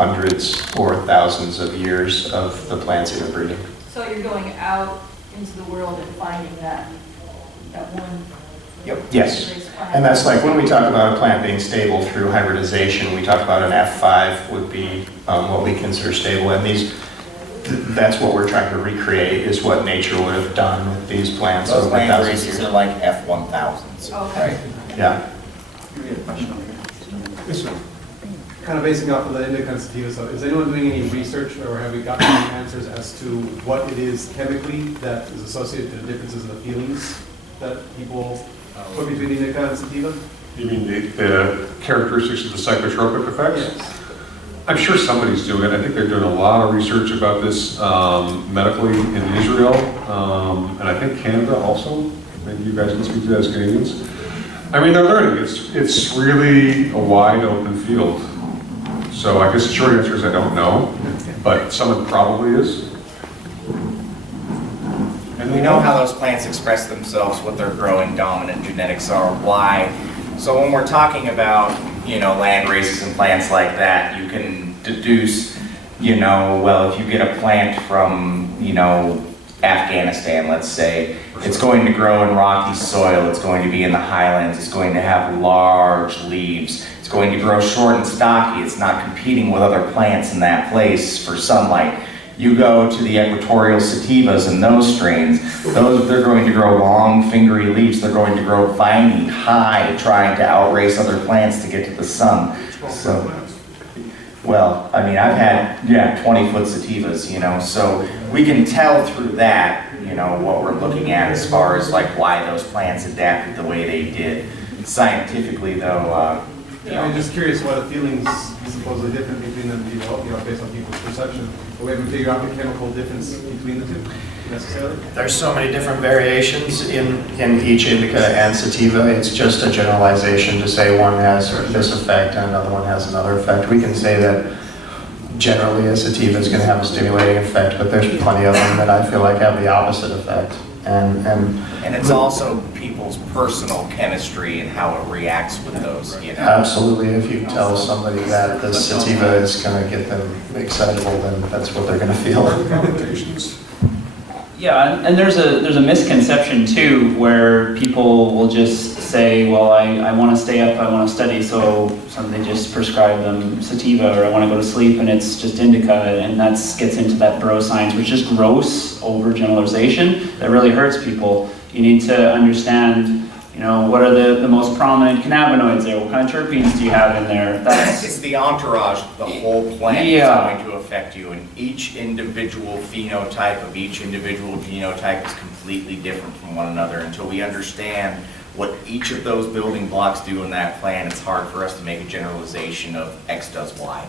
hundreds or thousands of years of the plants interbreeding. So you're going out into the world and finding that one. Yep. Yes. And that's like when we talk about a plant being stable through hybridization, we talk about an F5 would be what we consider stable. And that's what we're trying to recreate, is what nature would have done with these plants Those over land thousands of races years. are like F1000s. Okay. Yeah. You had a question over here. Yes, sir. Kind of basing off of the indica and sativa, so is anyone doing any research, or have we gotten any answers as to what it is chemically that is associated to the differences in the feelings that people put between indica and sativa? You mean the characteristics of the psychotropic effects? Yes. I'm sure somebody's doing it. I think they're doing a lot of research about this medically in Israel, and I think Canada also. Maybe you guys can speak to that as Canadians. I mean, they're learning. It's really a wide open field. So I guess the short answer is I don't know, but someone probably is. And we know how those plants express themselves, what their growing dominant genetics are, why. So when we're talking about, land races and plants like that, you can deduce, well, if you get a plant from, Afghanistan, let's say, it's going to grow in rocky soil, it's going to be in the highlands, it's going to have large leaves, it's going to grow short and stocky, it's not competing with other plants in that place for sunlight. You go to the equatorial sativas and those strains, they're going to grow long, fingery leaves, they're going to grow viney, high, trying to outrace other plants to get to the sun. So, well, I mean, I've had, 20-foot sativas, so we can tell through that, what we're looking at as far as like why those plants adapted the way they did. Scientifically, though, I'm just curious why the feelings supposedly different between them, based on people's perception. But we haven't figured out the chemical difference between the two, necessarily. There's so many different variations in each indica and sativa. It's just a generalization to say one has this effect and another one has another effect. We can say that generally a sativa is going to have a stimulating effect, but there's plenty of them that I feel like have the opposite effect. And it's also people's personal chemistry and how it reacts with those, Absolutely, if you tell somebody that the sativa is going to get them excitable, then that's what they're going to feel. Yeah, and there's a misconception too, where people will just say, well, I want to stay up, I want to study, so they just prescribe them sativa, or I want to go to sleep and it's just indica, and that gets into that bro science, which is gross overgeneralization that really hurts people. You need to understand, what are the most prominent cannabinoids there? What kind of terpenes do you have in there? It's the entourage, the whole plant is going to affect you, and each individual phenotype of each individual genotype is completely different from one another. Until we understand what each of those building blocks do in that plant, it's hard for us to make a generalization of X does Y.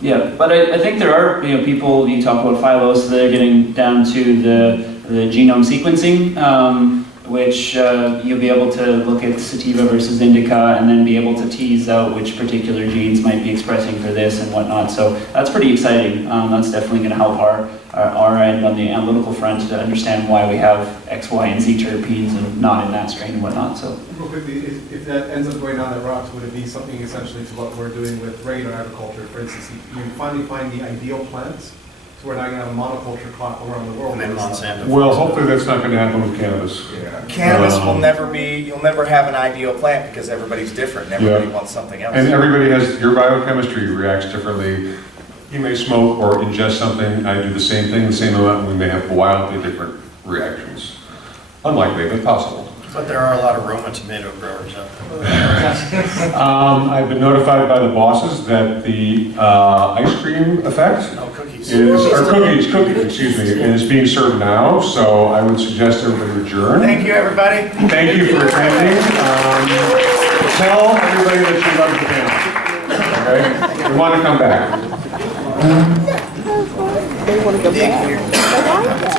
Yeah, but I think there are people, you talk about phylos, that are getting down to the genome sequencing, which you'll be able to look at sativa versus indica and then be able to tease out which particular genes might be expressing for this and whatnot. So that's pretty exciting. That's definitely going to help our end on the analytical front to understand why we have X, Y, and Z terpenes and not in that strain and whatnot. So, Real quickly, if that ends up going down that route, would it be something essentially to what we're doing with regular agriculture? For instance, you finally find the ideal plants, so we're not going to have a monoculture crop around the world. And then Monsanto. Well, hopefully that's not going to happen with cannabis. Cannabis will never be, you'll never have an ideal plant because everybody's different and everybody wants something else. And everybody has, your biochemistry reacts differently. You may smoke or ingest something, I do the same thing, the same amount, and we may have wildly different reactions. Unlikely, but possible. But there are a lot of Roma tomato growers out there. I've been notified by the bosses that the ice cream effect Cookies. excuse me, is being served now, so I would suggest everybody adjourn. Thank you, everybody. Thank you for attending. Tell everybody that you love the panel. Okay? We want to come back. They want to go back. They like that.